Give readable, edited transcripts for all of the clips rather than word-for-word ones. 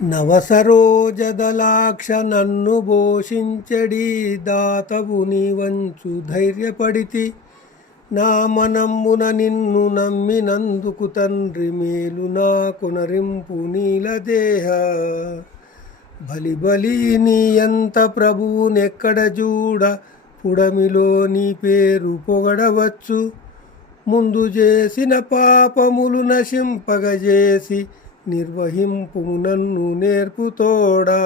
నవసరోజదలాక్ష నన్ను భోషించడి దాతవు నీవంచు ధైర్యపడితి. నా మనమ్మున నిన్ను నమ్మినందుకు తండ్రి మేలు నా కొనరింపు నీలదేహ. బలి బలి నీ ఎంత ప్రభువునెక్కడ చూడ పుడమిలో నీ పేరు పొగడవచ్చు. ముందు చేసిన పాపములు నశింపగజేసి నిర్వహింపు నన్ను నేర్పుతోడా.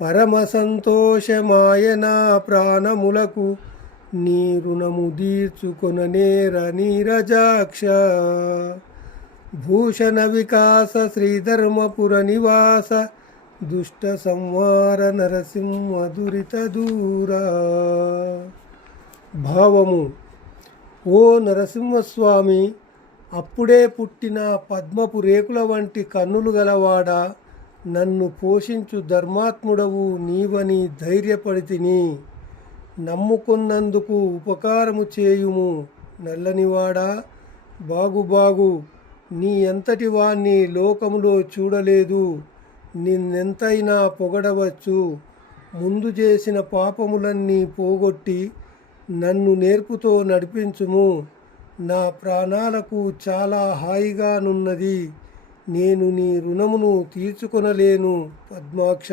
పరమ సంతోషమాయనా ప్రాణములకు నీ రుణము తీర్చుకొననేర నీరజాక్ష. భూషణ వికాస శ్రీధర్మపుర నివాస దుష్ట సంహార నరసింహ దురిత దూరా. భావము: ఓ నరసింహస్వామి, అప్పుడే పుట్టిన పద్మపు రేకుల వంటి కన్నులు గలవాడా, నన్ను పోషించు ధర్మాత్ముడవు నీవని ధైర్యపడితిని. నమ్ముకున్నందుకు ఉపకారము చేయుము. నల్లనివాడా, బాగు నీ ఎంతటి వాణ్ణి లోకములో చూడలేదు. నిన్నెంతైనా పొగడవచ్చు. ముందు చేసిన పాపములన్నీ పోగొట్టి నన్ను నేర్పుతో నడిపించుము. నా ప్రాణాలకు చాలా హాయిగానున్నది. నేను నీ రుణమును తీర్చుకొనలేను పద్మాక్ష.